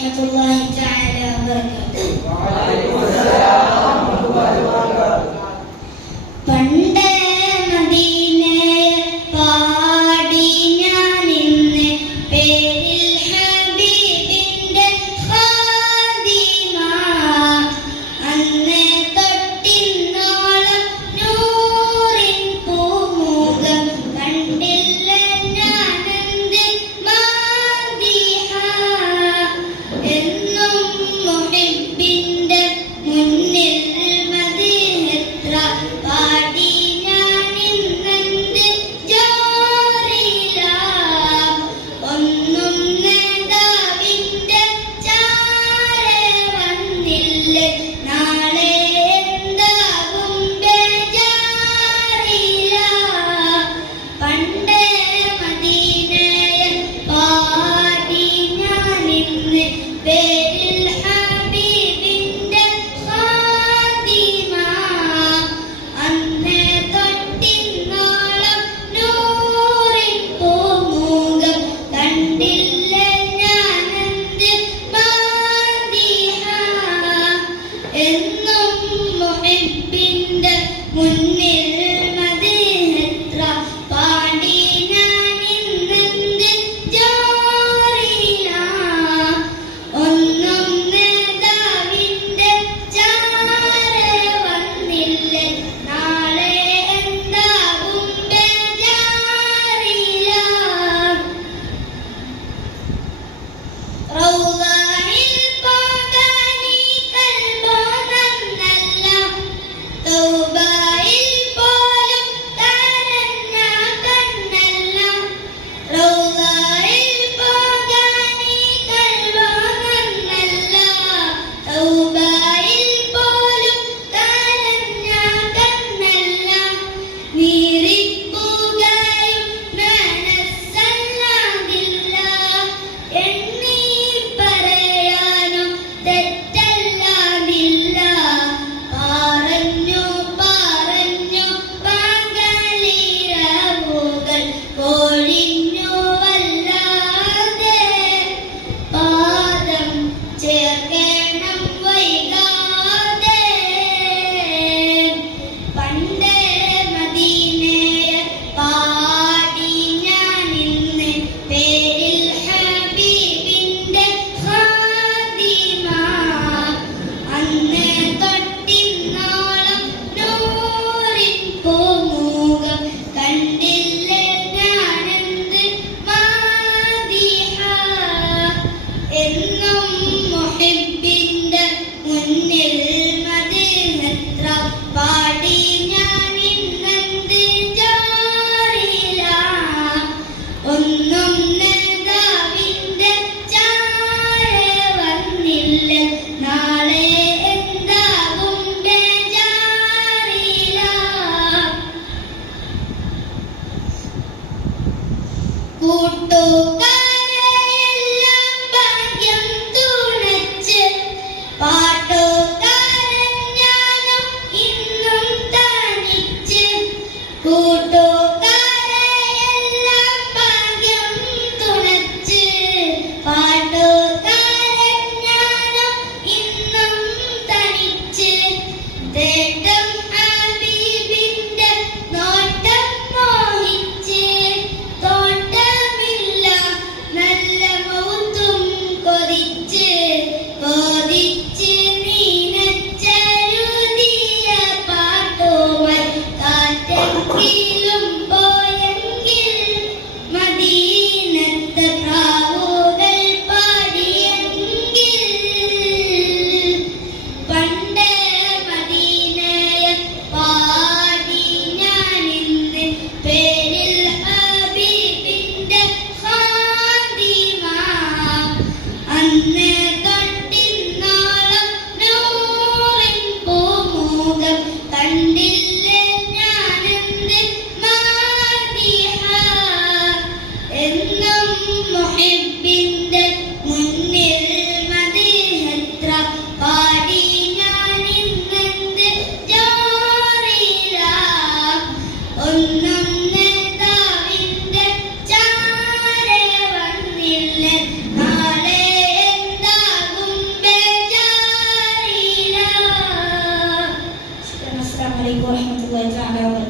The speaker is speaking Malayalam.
വറഹ്മത്തുള്ളാഹി തആല വബറകാതുഹു. വഅലൈക്കും അസ്സലാം വറഹ്മത്തുള്ളാഹി വബറകാതുഹു. പണ്ട് മദീനയെ പാടി ഞാൻ ഇന്ന് പേരിൽ ഹബീബിന്റെ ഖാദിമ. അന്ന് തൊട്ടിന്നോളം നൂറിൻ പൂമുഖം കണ്ടില്ല ഞാനെന്ത് മാദിഹ. എന്നും മുഹിബ്ബിന്റെ മുന്നിൽ മദീഹത്ര പാടി ഞാൻ ഇന്നെന്ത് ജാറില. ഒന്നും നേതാവിന്റെ ചാരെ വന്നില്ലേ നാളെ എന്താകും ബേജാറില. പണ്ട് മദീനയെ പാടി ഞാൻ ഇന്ന് പേരിൽ ഹബീബിന്റെ ഖാദിമ. അന്ന് തൊട്ടിന്നോളം നൂറിൻ പൂമുഖം കണ്ടില്ല ഞാനെന്ത് മാദിഹ. എന്നും മുഹിബ്ബിന്റെ മുന്നിൽ മദീഹത്ര പാടി ഞാൻ ഇന്നെന്ത് ജാറില. ഒന്നും നേതാവിന്റെ ചാരെ വന്നില്ലേ നാളെ എന്താകും ബേജാറില. റൗളയിൽ പോകാനീ കൽബോന്നല്ല, തൗബയിൽ പോലും കരഞ്ഞ കണ്ണല്ല. റൗളയിൽ പോകാനീ കൽബോന്നല്ല, തൗബയിൽ പോലും കരഞ്ഞ കണ്ണല്ല. നീറിപ്പുകയും മനസ്സല്ലാതില്ല, എണ്ണി പറയാനും തെറ്റല്ലാതില്ല. പറഞ്ഞു പറഞ്ഞു പകലിരവുകൾ കൊഴിഞ്ഞു വല്ലാതെ, പാദം ചേർക്കണം വൈകാതെ. പണ്ട് മദീനയെ പാടി ഞാൻ ഇന്ന് പേരിൽ ഹബീബിന്റെ ഖാദിമ. അന്ന് തൊട്ടിന്നോളം നൂറിൻ പൂമുഖം കണ്ടില്ല ഞാനെന്ത് മാദിഹ. എന്നും മുഹിബ്ബിന്റെ മുന്നിൽ മദീഹത്ര പാടി ഞാൻ ഇന്നെന്ത് ജാറില. ഒന്നും നേതാവിന്റെ ചാരെ വന്നില്ല നാളെ എന്താകും ബേജാറില. കൂട്ടുകാരെയെല്ലാം ഭാഗ്യം തുണച്ച്, പാട്ടുകാരൻ ഞാനും ഇന്നും തനിച്ച്. കൂട്ടുകാരെയെല്ലാം ഭാഗ്യം തുണച്ച്, പാട്ടുകാരൻ ഞാനും ഇന്നും തനിച്ച്. തേട്ടം ഹബീബിന്റെ നോട്ടം മോഹിച്ച്, തോട്ടമില്ല വറഹ്മത്തുള്ളാഹി തആല വബറകാതുഹു.